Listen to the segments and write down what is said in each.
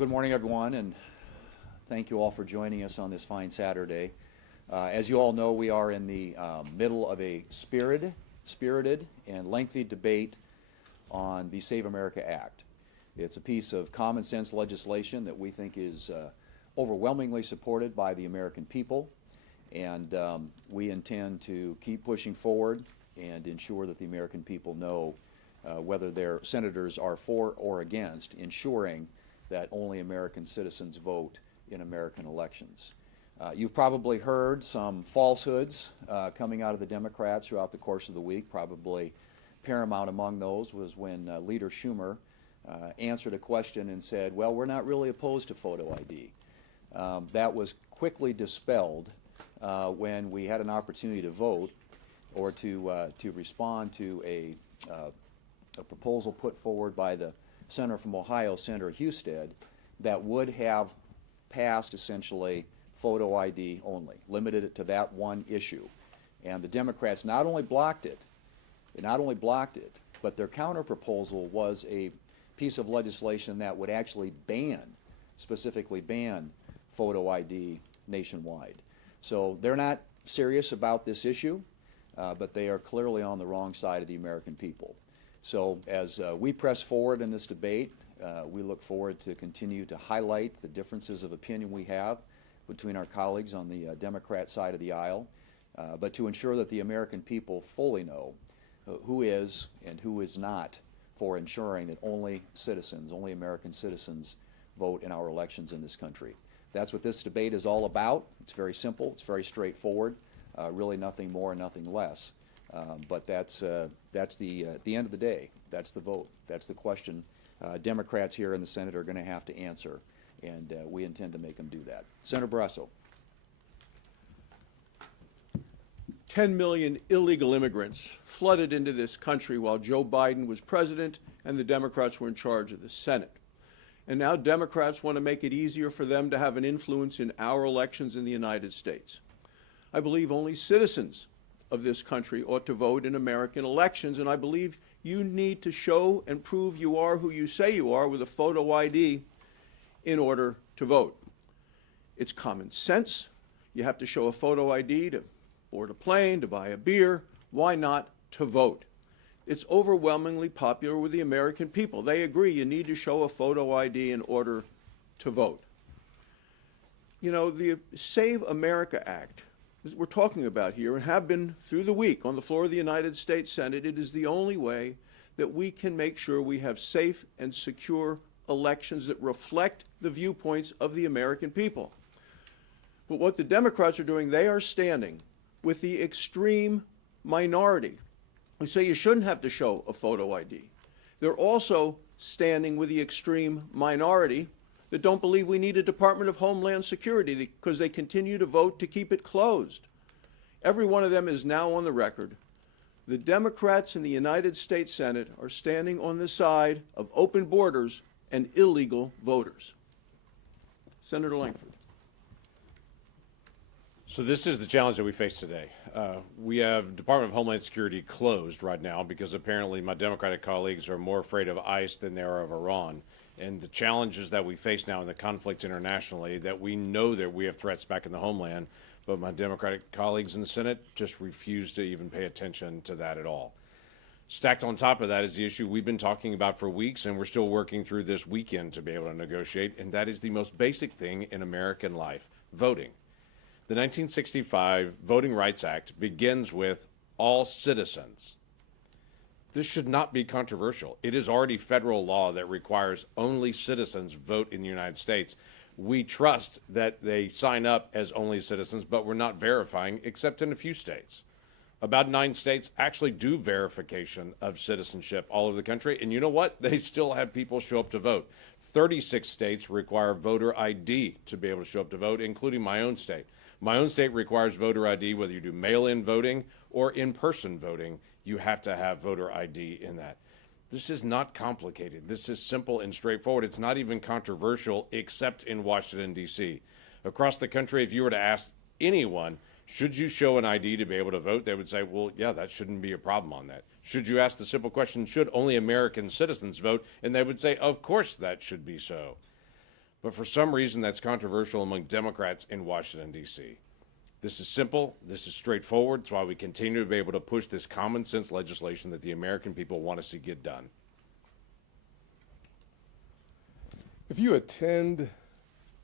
Good morning, everyone, and thank you all for joining us on this fine Saturday. As you all know, we are in the middle of a spirited and lengthy debate on the Save America Act. It's a piece of common sense legislation that we think is overwhelmingly supported by the American people, and we intend to keep pushing forward and ensure that the American people know whether their senators are for or against ensuring that only American citizens vote in American elections. You've probably heard some falsehoods coming out of the Democrats throughout the course of the week. Probably paramount among those was when Leader Schumer answered a question and said, well, we're not really opposed to photo ID. That was quickly dispelled when we had an opportunity to vote or to respond to a proposal put forward by the senator from Ohio, Senator Husted, that would have passed essentially photo ID only, limited it to that one issue. And the Democrats not only blocked it, but their counterproposal was a piece of legislation that would actually specifically ban photo ID nationwide. So they're not serious about this issue, but they are clearly on the wrong side of the American people. So as we press forward in this debate, we look forward to continue to highlight the differences of opinion we have between our colleagues on the Democrat side of the aisle, but to ensure that the American people fully know who is and who is not for ensuring that only American citizens vote in our elections in this country. That's what this debate is all about. It's very simple. It's very straightforward. Really nothing more, nothing less. But that's the at the end of the day, that's the vote. That's the question Democrats here in the Senate are going to have to answer, and we intend to make them do that. Senator Barrasso. 10 million illegal immigrants flooded into this country while Joe Biden was president and the Democrats were in charge of the Senate. And now Democrats want to make it easier for them to have an influence in our elections in the United States. I believe only citizens of this country ought to vote in American elections, and I believe you need to show and prove you are who you say you are with a photo ID in order to vote. It's common sense. You have to show a photo ID to board a plane, to buy a beer. Why not to vote? It's overwhelmingly popular with the American people. They agree you need to show a photo ID in order to vote. You know, the Save America Act that we're talking about here and have been through the week on the floor of the United States Senate, it is the only way that we can make sure we have safe and secure elections that reflect the viewpoints of the American people. But what the Democrats are doing, they are standing with the extreme minority who say you shouldn't have to show a photo ID. They're also standing with the extreme minority that don't believe we need a Department of Homeland Security because they continue to vote to keep it closed. Every one of them is now on the record. The Democrats in the United States Senate are standing on the side of open borders and illegal voters. Senator Lankford. So this is the challenge that we face today. We have Department of Homeland Security closed right now because apparently my Democratic colleagues are more afraid of ICE than they are of Iran. And the challenges that we face now in the conflict internationally, that we know that we have threats back in the homeland, but my Democratic colleagues in the Senate just refuse to even pay attention to that at all. Stacked on top of that is the issue we've been talking about for weeks, and we're still working through this weekend to be able to negotiate, and that is the most basic thing in American life, voting. The 1965 Voting Rights Act begins with all citizens. This should not be controversial. It is already federal law that requires only citizens vote in the United States. We trust that they sign up as only citizens, but we're not verifying, except in a few states. About 9 states actually do verification of citizenship all over the country, and you know what? They still have people show up to vote. 36 states require voter ID to be able to show up to vote, including my own state. My own state requires voter ID whether you do mail-in voting or in-person voting. You have to have voter ID in that. This is not complicated. This is simple and straightforward. It's not even controversial except in Washington, D.C. Across the country, if you were to ask anyone, should you show an ID to be able to vote, they would say, well, yeah, that shouldn't be a problem on that. Should you ask the simple question, should only American citizens vote? And they would say, of course that should be so. But for some reason, that's controversial among Democrats in Washington, D.C. This is simple. This is straightforward. It's why we continue to be able to push this common sense legislation that the American people want to see get done. If you attend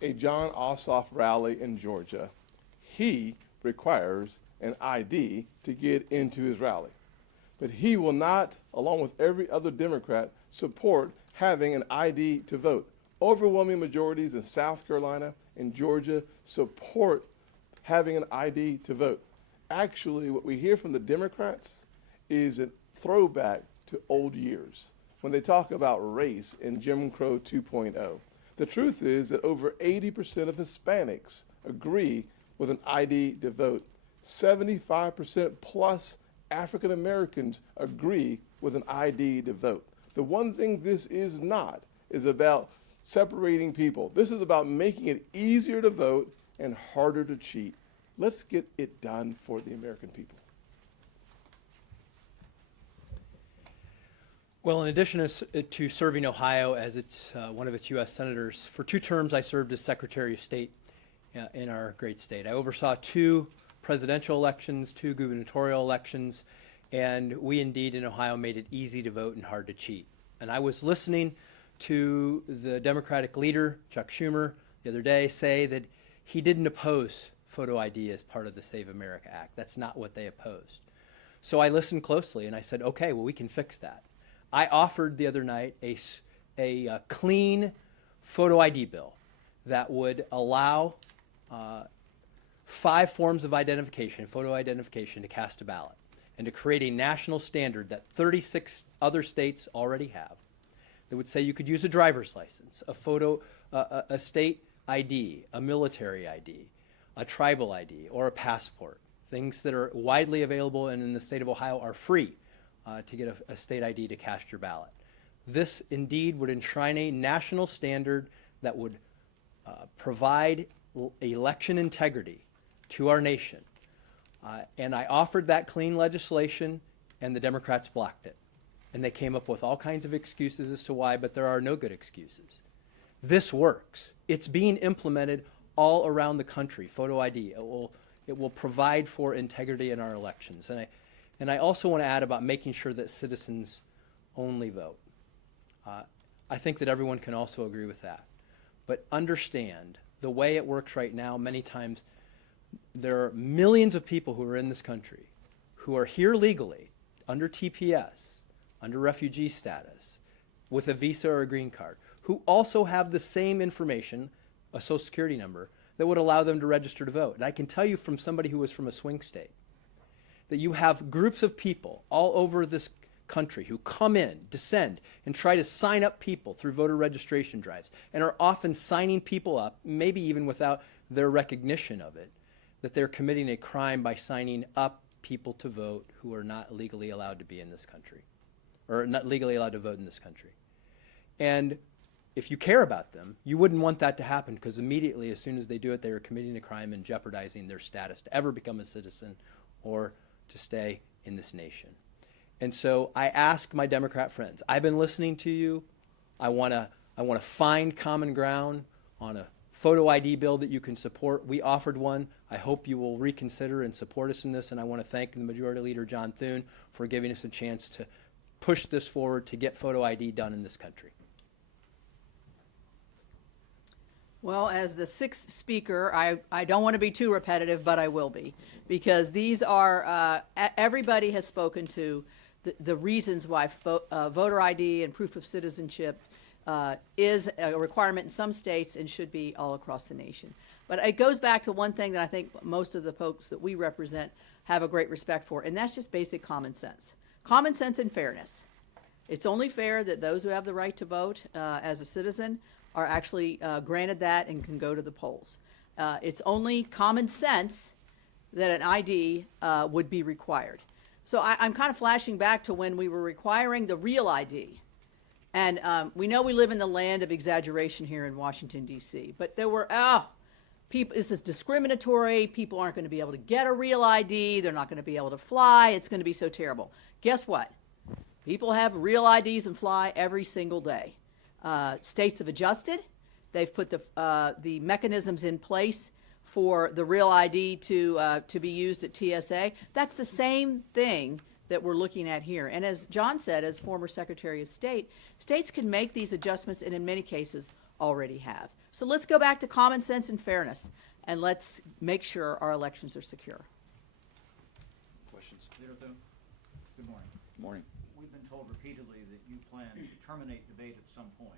a Jon Ossoff rally in Georgia, he requires an ID to get into his rally. But he will not, along with every other Democrat, support having an ID to vote. Overwhelming majorities in South Carolina and Georgia support having an ID to vote. Actually, what we hear from the Democrats is a throwback to old years when they talk about race in Jim Crow 2.0. The truth is that over 80% of Hispanics agree with an ID to vote. 75% plus African Americans agree with an ID to vote. The one thing this is not is about separating people. This is about making it easier to vote and harder to cheat. Let's get it done for the American people. Well, in addition to serving Ohio as one of its U.S. senators, for 2 terms I served as Secretary of State in our great state. I oversaw 2 presidential elections, 2 gubernatorial elections, and we indeed in Ohio made it easy to vote and hard to cheat. And I was listening to the Democratic leader, Chuck Schumer, the other day say that he didn't oppose photo ID as part of the Save America Act. That's not what they opposed. So I listened closely and I said, okay, well, we can fix that. I offered the other night a clean photo ID bill that would allow 5 forms of identification, photo identification, to cast a ballot and to create a national standard that 36 other states already have that would say you could use a driver's license, a state ID, a military ID, a tribal ID, or a passport. Things that are widely available and in the state of Ohio are free to get a state ID to cast your ballot. This indeed would enshrine a national standard that would provide election integrity to our nation. And I offered that clean legislation, and the Democrats blocked it. And they came up with all kinds of excuses as to why, but there are no good excuses. This works. It's being implemented all around the country, photo ID. It will provide for integrity in our elections. And I also want to add about making sure that citizens only vote. I think that everyone can also agree with that. But understand, the way it works right now, many times there are millions of people who are in this country who are here legally, under TPS, under refugee status, with a visa or a green card, who also have the same information, a social security number, that would allow them to register to vote. And I can tell you from somebody who was from a swing state that you have groups of people all over this country who come in, descend, and try to sign up people through voter registration drives, and are often signing people up, maybe even without their recognition of it, that they're committing a crime by signing up people to vote who are not legally allowed to be in this country, or not legally allowed to vote in this country. And if you care about them, you wouldn't want that to happen, because immediately, as soon as they do it, they are committing a crime and jeopardizing their status to ever become a citizen or to stay in this nation. And so I ask my Democrat friends, I've been listening to you. I want to find common ground on a photo ID bill that you can support. We offered one. I hope you will reconsider and support us in this. And I want to thank the Majority Leader John Thune for giving us a chance to push this forward to get photo ID done in this country. Well, as the 6th speaker, I don't want to be too repetitive, but I will be, because these are, everybody has spoken to the reasons why voter ID and proof of citizenship is a requirement in some states and should be all across the nation. But it goes back to one thing that I think most of the folks that we represent have a great respect for, and that's just basic common sense. Common sense and fairness. It's only fair that those who have the right to vote as a citizen are actually granted that and can go to the polls. It's only common sense that an ID would be required. So I'm kind of flashing back to when we were requiring the real ID. And we know we live in the land of exaggeration here in Washington, D.C., but there were, people, this is discriminatory. People aren't going to be able to get a real ID. They're not going to be able to fly. It's going to be so terrible. Guess what? People have real IDs and fly every single day. States have adjusted. They've put the mechanisms in place for the real ID to be used at TSA. That's the same thing that we're looking at here. And as John said, as former Secretary of State, states can make these adjustments and in many cases already have. So let's go back to common sense and fairness, and let's make sure our elections are secure. Questions? Leader Thune, good morning. Morning. We've been told repeatedly that you plan to terminate debate at some point.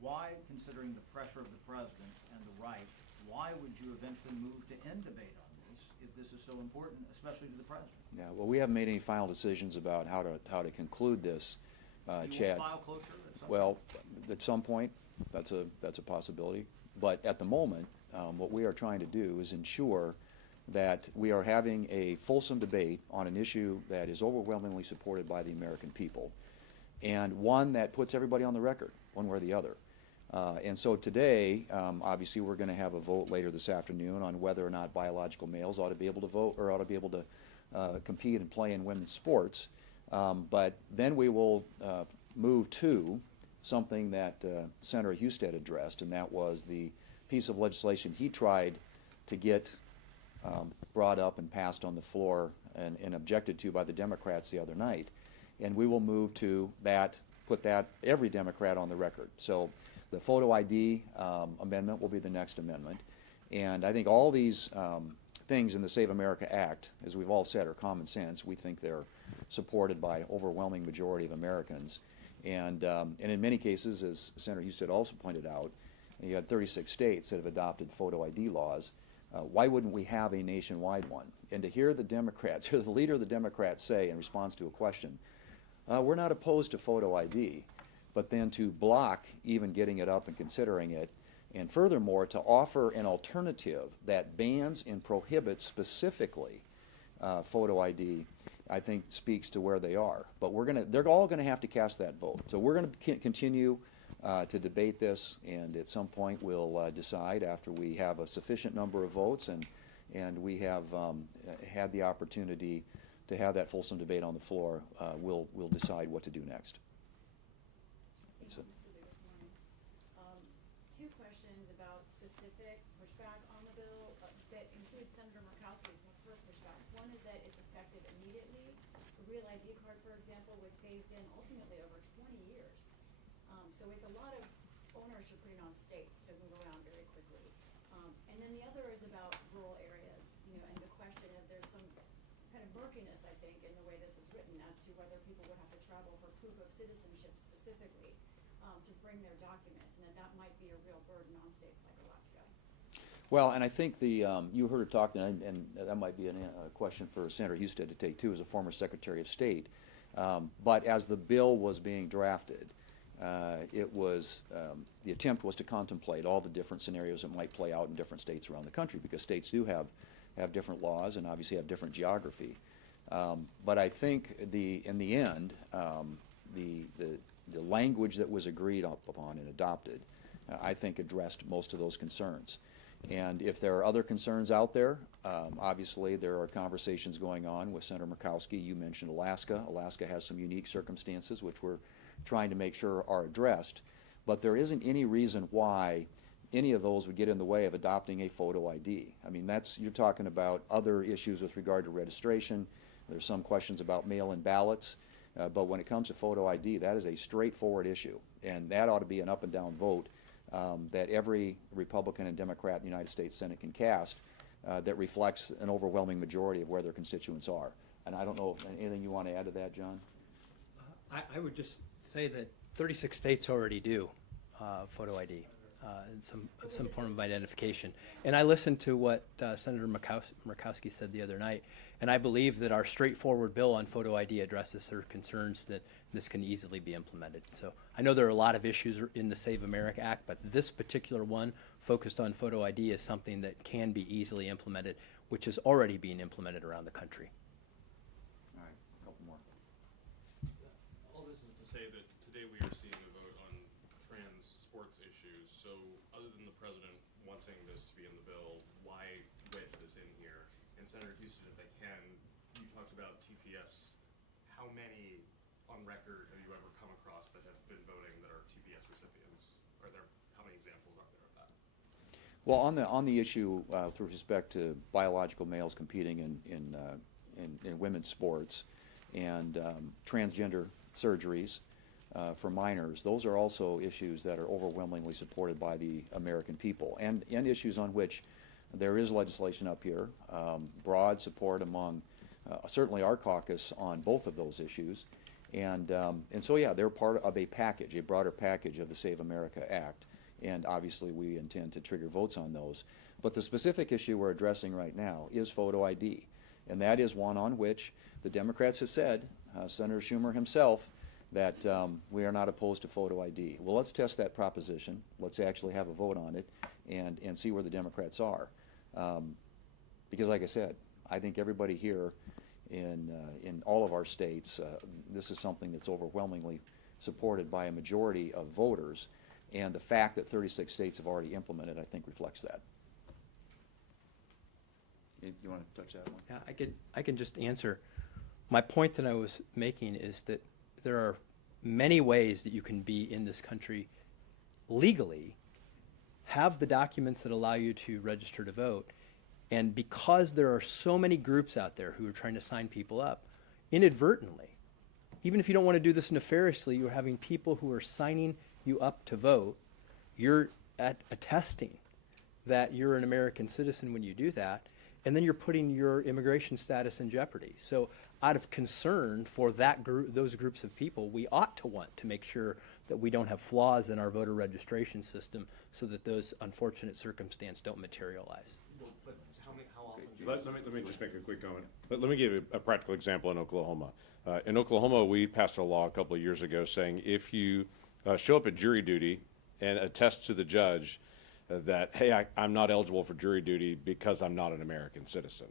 Why, considering the pressure of the president and the right, why would you eventually move to end debate on this if this is so important, especially to the president? Yeah, well, we haven't made any final decisions about how to conclude this, Do you Chad. want file closure at some point? Well, at some point, that's a possibility. But at the moment, what we are trying to do is ensure that we are having a fulsome debate on an issue that is overwhelmingly supported by the American people, and one that puts everybody on the record, one way or the other. And so today, obviously, we're going to have a vote later this afternoon on whether or not biological males ought to be able to vote or ought to be able to compete and play in women's sports. But then we will move to something that Senator Husted addressed, and that was the piece of legislation he tried to get brought up and passed on the floor and objected to by the Democrats the other night. And we will move to that, put that, every Democrat on the record. So the photo ID amendment will be the next amendment. And I think all these things in the Save America Act, as we've all said, are common sense. We think they're supported by overwhelming majority of Americans. And in many cases, as Senator Husted also pointed out, you had 36 states that have adopted photo ID laws. Why wouldn't we have a nationwide one? And to hear the Democrats, hear the leader of the Democrats say in response to a question, we're not opposed to photo ID, but then to block even getting it up and considering it, and furthermore to offer an alternative that bans and prohibits specifically photo ID, I think speaks to where they are. But they're all gonna have to cast that vote. So we're gonna continue to debate this, and at some point we'll decide after we have a sufficient number of votes and we have had the opportunity to have that fulsome debate on the floor, we'll decide what to do next. So. Two questions about specific pushback on the bill that include Senator Murkowski's first pushbacks. One is that it's effective immediately. The Real ID card, for example, was phased in ultimately over 20 years. So it's a lot of onus you're putting on states to move around very quickly. And then the other is about rural areas, and the question of there's some kind of murkiness, I think, in the way this is written as to whether people would have to travel for proof of citizenship specifically to bring their documents, and that might be a real burden on states like Alaska. Well, and I think you heard her talk, and that might be a question for Senator Husted to take too, as a former Secretary of State. But as the bill was being drafted, the attempt was to contemplate all the different scenarios that might play out in different states around the country, because states do have different laws and obviously have different geography. But I think in the end, the language that was agreed upon and adopted, I think addressed most of those concerns. And if there are other concerns out there, obviously there are conversations going on with Senator Murkowski. You mentioned Alaska. Alaska has some unique circumstances which we're trying to make sure are addressed. But there isn't any reason why any of those would get in the way of adopting a photo ID. I mean, you're talking about other issues with regard to registration. There's some questions about mail-in ballots. But when it comes to photo ID, that is a straightforward issue. And that ought to be an up and down vote that every Republican and Democrat in the United States Senate can cast that reflects an overwhelming majority of where their constituents are. And I don't know if anything you want to add to that, John? I would just say that 36 states already do photo ID, some form of identification. And I listened to what Senator Murkowski said the other night, and I believe that our straightforward bill on photo ID addresses her concerns that this can easily be implemented. So I know there are a lot of issues in the Save America Act, but this particular one focused on photo ID is something that can be easily implemented, which is already being implemented around the country. All right, a couple more. All this is to say that today we are seeing a vote on trans sports issues. So other than the president wanting this to be in the bill, why wedge this in here? And Senator Husted, if I can, you talked about TPS. How many on record have you ever come across that have been voting that are TPS recipients? How many examples Well, on the issue with respect to biological males competing in women's sports and transgender surgeries for minors, those are also issues that are overwhelmingly supported by the American people, and issues on which there is legislation up here, broad support among certainly our caucus on both of those issues, and so yeah, they're part of a package, a broader package of the Save America Act. And obviously we intend to trigger votes on those. But the specific issue we're addressing right now is photo ID. And that is one on which the Democrats have said, Senator Schumer himself, that we are not opposed to photo ID. Well, let's test that proposition. Let's actually have a vote on it and see where the Democrats are. Because like I said, I think everybody here in all of our states, this is something that's overwhelmingly supported by a majority of voters. And the fact that 36 states have already implemented, I think, reflects that. You want to touch that one? Yeah, I can just answer. My point that I was making is that there are many ways that you can be in this country legally, have the documents that allow you to register to vote, and because there are so many groups out there who are trying to sign people up, inadvertently, even if you don't want to do this nefariously, you're having people who are signing you up to vote, you're attesting that you're an American citizen when you do that, and then you're putting your immigration status in jeopardy. So out of concern for that group, those groups of people, we ought to want to make sure that we don't have flaws in our voter registration system so that those unfortunate circumstances don't materialize. But how often do Let me just make a quick comment. Let me give you a practical example in Oklahoma. In Oklahoma, we passed a law a couple of years ago saying if you show up at jury duty and attest to the judge that, hey, I'm not eligible for jury duty because I'm not an American citizen.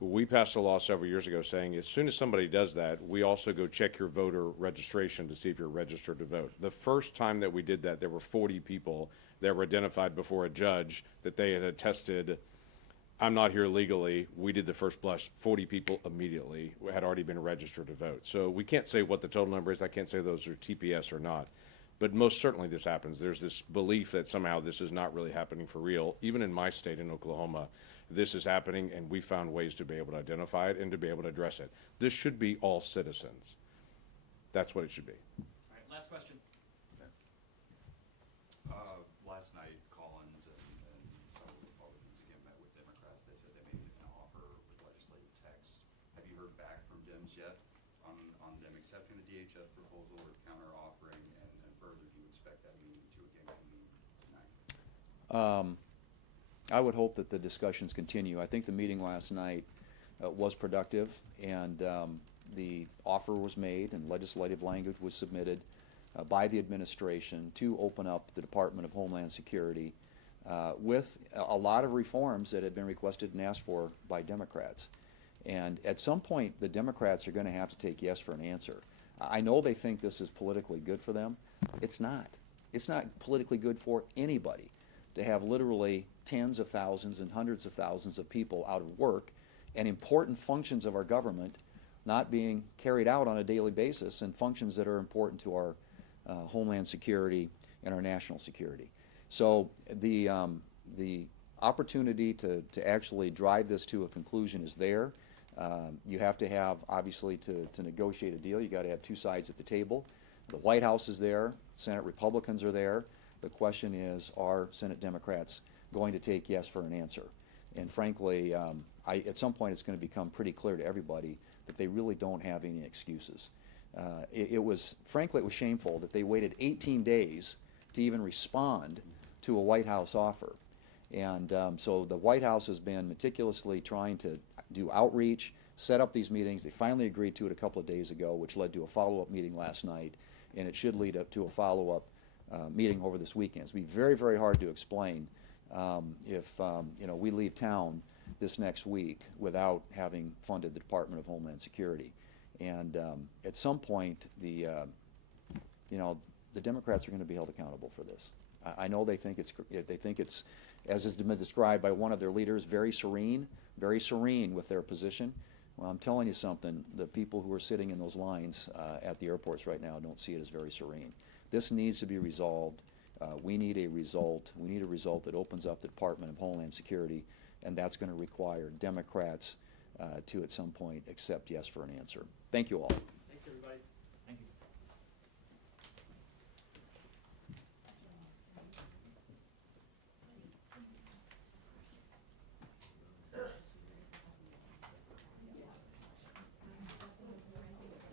We passed a law several years ago saying as soon as somebody does that, we also go check your voter registration to see if you're registered to vote. The first time that we did that, there were 40 people that were identified before a judge that they had attested, I'm not here legally. We did the first blush. 40 people immediately had already been registered to vote. So we can't say what the total number is. I can't say those are TPS or not. But most certainly this happens. There's this belief that somehow this is not really happening for real. Even in my state, in Oklahoma, this is happening, and we found ways to be able to identify it and to be able to address it. This should be all citizens. That's what it should be. All right, last question. Last night, Collins and several Republicans again met with Democrats. They said they made an offer with legislative text. Have you heard back from Dems yet on them accepting the DHS proposal or counter offering? And further, do you expect that meeting to again convene tonight? I would hope that the discussions continue. I think the meeting last night was productive, and the offer was made and legislative language was submitted by the administration to open up the Department of Homeland Security with a lot of reforms that had been requested and asked for by Democrats. And at some point, the Democrats are going to have to take yes for an answer. I know they think this is politically good for them. It's not. It's not politically good for anybody to have literally tens of thousands and hundreds of thousands of people out of work and important functions of our government not being carried out on a daily basis, and functions that are important to our homeland security and our national security. So the opportunity to actually drive this to a conclusion is there. You have to have, obviously, to negotiate a deal, you got to have two sides at the table. The White House is there, Senate Republicans are there. The question is, are Senate Democrats going to take yes for an answer? And frankly, at some point it's going to become pretty clear to everybody that they really don't have any excuses. Frankly, it was shameful that they waited 18 days to even respond to a White House offer. And so the White House has been meticulously trying to do outreach, set up these meetings. They finally agreed to it a couple of days ago, which led to a follow-up meeting last night, and it should lead up to a follow-up meeting over this weekend. It's going to be very, very hard to explain if we leave town this next week without having funded the Department of Homeland Security. And at some point, the Democrats are going to be held accountable for this. I know they think it's, as has been described by one of their leaders, very serene with their position. Well, I'm telling you something, the people who are sitting in those lines at the airports right now don't see it as very serene. This needs to be resolved We need a result. We need a result that opens up the Department of Homeland Security, and that's going to require Democrats to at some point accept yes for an answer. Thank you all. Thanks, everybody. Thank you.